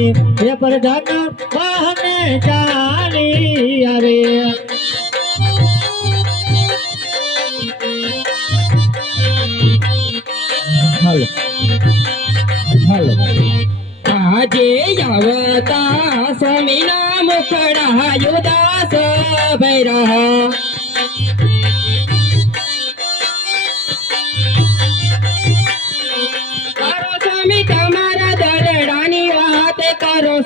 की ये जाना बहने जानी अरे। हेलो। हेलो। आजे यावता समीना मुकड़ा युदास भैरा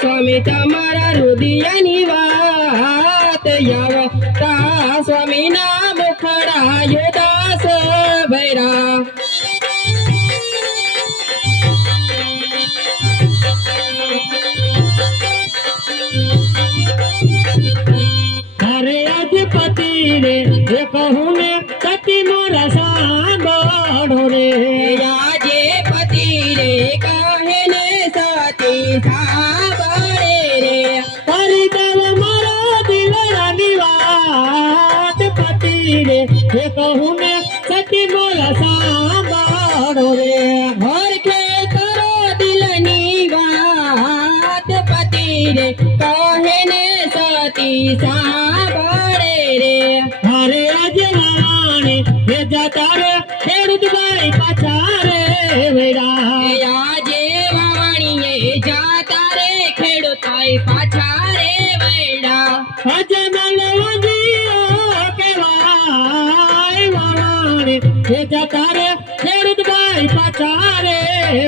સ્વામી તમારા રુદિયાની વાત આવતા સ્વામીના મુખડા યુદાસ ભૈરા અરે અધિપતિ રે એ કહું ને સતી મોરા સાંભળો રે આજે પતિ રે કહે ને સતી સાંભળે रे हे कहूँ ने सती बोला सांबाड़ो रे। हर के तरो दिलनी बात पति रे कहे ने सती सांबाड़े रे। हर आज हराने हे जाता रे हे रुदबाई पाछा वेरा आजे वावणीए जाता रे खेड़ो ताई વાણી એ જતા રે ખેડૂતભાઈ પાછા રે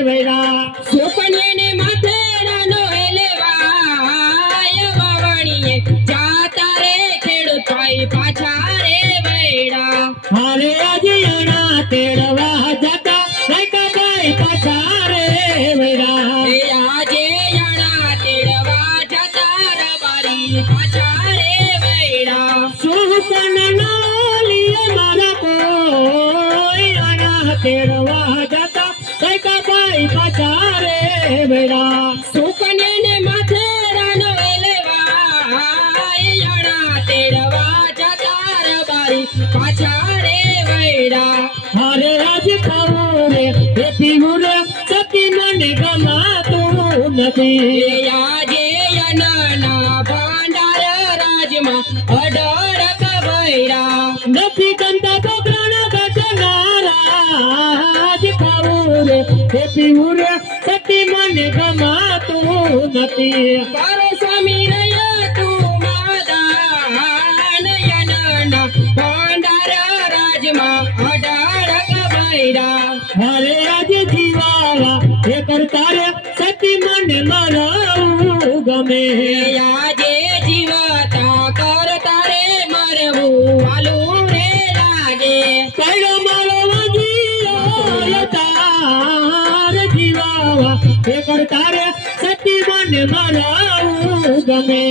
વેરા સુકન્યાને માથે રાનો એલેવાય વાવણીએ જાતા રે ખેડૂત ભાઈ પાછા રે વૈડા હારે અજયણા તેડવા જતા ભાઈ પાછા રે વેરા એ આજે યાણા તેડવા જતા રબારી પાછા રે વૈડા સુપન નાલીએ મારા કોઈ तेरवा जाता तैका बाई बचारे बेड़ा। सुकने ने माथे रण वेलेवा यणा तेरवा जाता रे बारी पाछारे बेड़ा। हरे आज खाऊ रे रे सती मन गमा तू नदी। आज આજ ખાવું રે એ પીવું રે સતી મને ગમાતું નથી કરો સ્વામી રહ્યા તું માદાન યનાના ભાંડાર રાજમાં અઢાર કબૈરા હારે આજ જીવાવા એ કરતા રે સતી મને મરાવું ગમે એ એ કરતા રે સતી મને મરાવું ગમે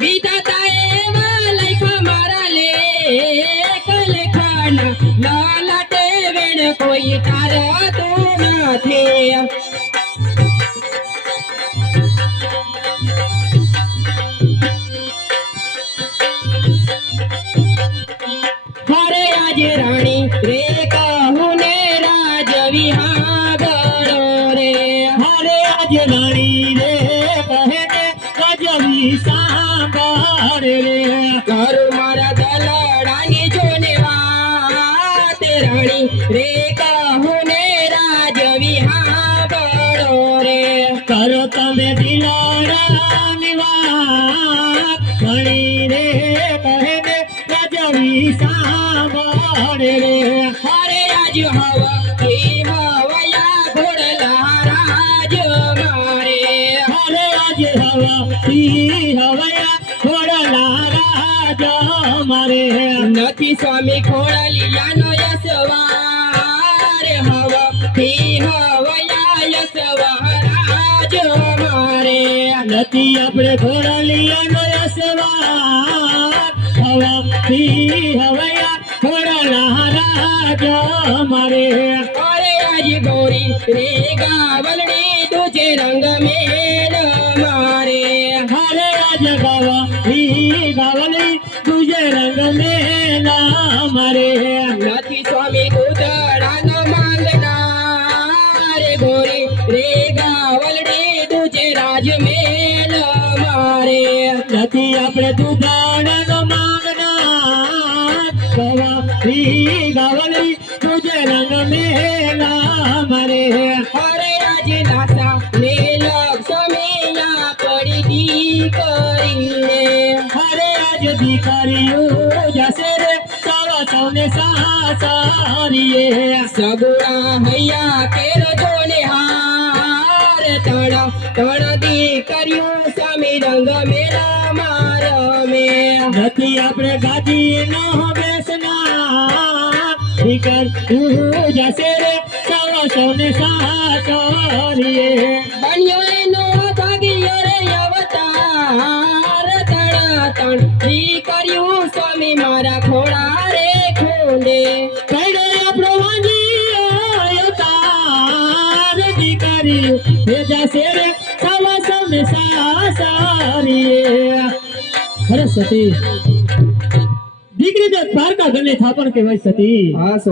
વિધાતા એવા લખ્યા મારા લેખ લેખના લલાટે વેણ કોઈ તારતું નથી હરે આજ રાણી રે करू मारा दलड़ानी जोने वाते रे कहू ने राजवी हाँ बड़ो रे। करो तमे दिलड़ा निवात रे हरे राजू हवा की मवया घोड़ ગણપતિ સ્વામી ખોળલિયાનો યસવાર હવથી હવયા યસવરાજ અમારે. નથી આપણે ખોળલિયાનો યસવાર હવથી હવયા ખોળલારાજ અમારે. અરે આજ ગોરી રે ગાવલડી તુજે રંગ મેં रे है अज्ञाति स्वामी उतरा मांगना। रे तुझे राज में अपने तू गाना न मांगना। तुझे रंग में ना मरे। हरे आज नासा मेल, समेला पड़ी दी करी हरे आज दी करियो સૌને સાસારીએ સગુણા હૈયા કેર જોને હાર તણ તણ દીકર્યું સ્વામી રંગ મેલા માર મે નથી આપણે ગાજી નો બેસના દીકર તું જશે રે બન્યો તાર ભેજા શેરે સાવા સૌને સાસારીએ. અરે સતી દીકરી તો દ્વારકા ગણે થાપણ કહેવાય સતી.